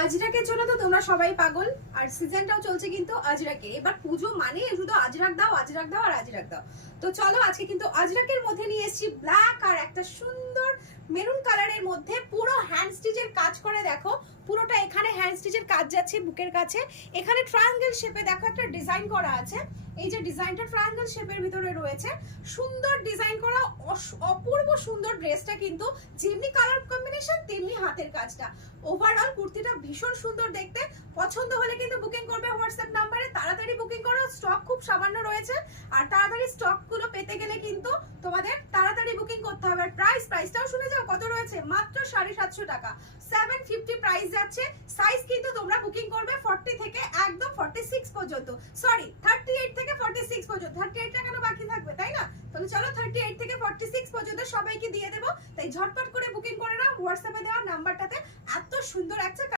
আজরাকের জন্য তো তোমরা সবাই পাগল, আর সিজনটাও চলছে কিন্তু আজরাকে। এবার পুজো মানে শুধু আজরাক দাও আজরাক দাও আর আজরাক দাও। তো চলো আজকে কিন্তু আজরাকের মধ্যে নিয়ে এসেছি ব্ল্যাক আর একটা সুন্দর মেরুন কালারের মধ্যে পুরো হ্যান্ড স্টিচের কাজ করে। দেখো পুরোটা এখানে হ্যান্ড স্টিচের কাজ যাচ্ছে বুকের কাছে। এখানে ট্রায়াঙ্গেল শেপে দেখো একটা ডিজাইন করা আছে। এই যে ডিজাইনটা ট্রায়াঙ্গেল শেপের ভিতরে রয়েছে, সুন্দর ডিজাইন করা, অপূর্ব সুন্দর ড্রেসটা কিন্তু যেমনি কালার কম্বিনেশন তেমনি হাতের কাজটা। ওভারঅল কুর্তিটা ভীষণ সুন্দর দেখতে। পছন্দ হলে কিন্তু বুকিং করবে হোয়াটসঅ্যাপ নাম্বারে, তাড়াতাড়ি বুকিং করো, স্টক খুব সামান্য রয়েছে। আর তাড়াতাড়ি স্টক গুলো পেতে গেলে কিন্তু তোমাদের তাড়াতাড়ি বুকিং করতে হবে। প্রাইসটাও শুনে যাও কত রয়েছে, মাত্র 750 টাকা, 750 প্রাইস যাচ্ছে। সাইজ কিন্তু তোমরা বুকিং করবে 40 থেকে একদম 46 পর্যন্ত, সরি 38 থেকে 46 পর্যন্ত। 38টা কেন বাকি থাকবে, তাই না? তাহলে চলো 38 থেকে 46 পর্যন্ত সবাইকে দিয়ে দেবো, তাই ঝটপট করে বুকিং করে নাও হোয়াটসঅ্যাপে দেওয়া নাম্বারটাতে। এত সুন্দর একটা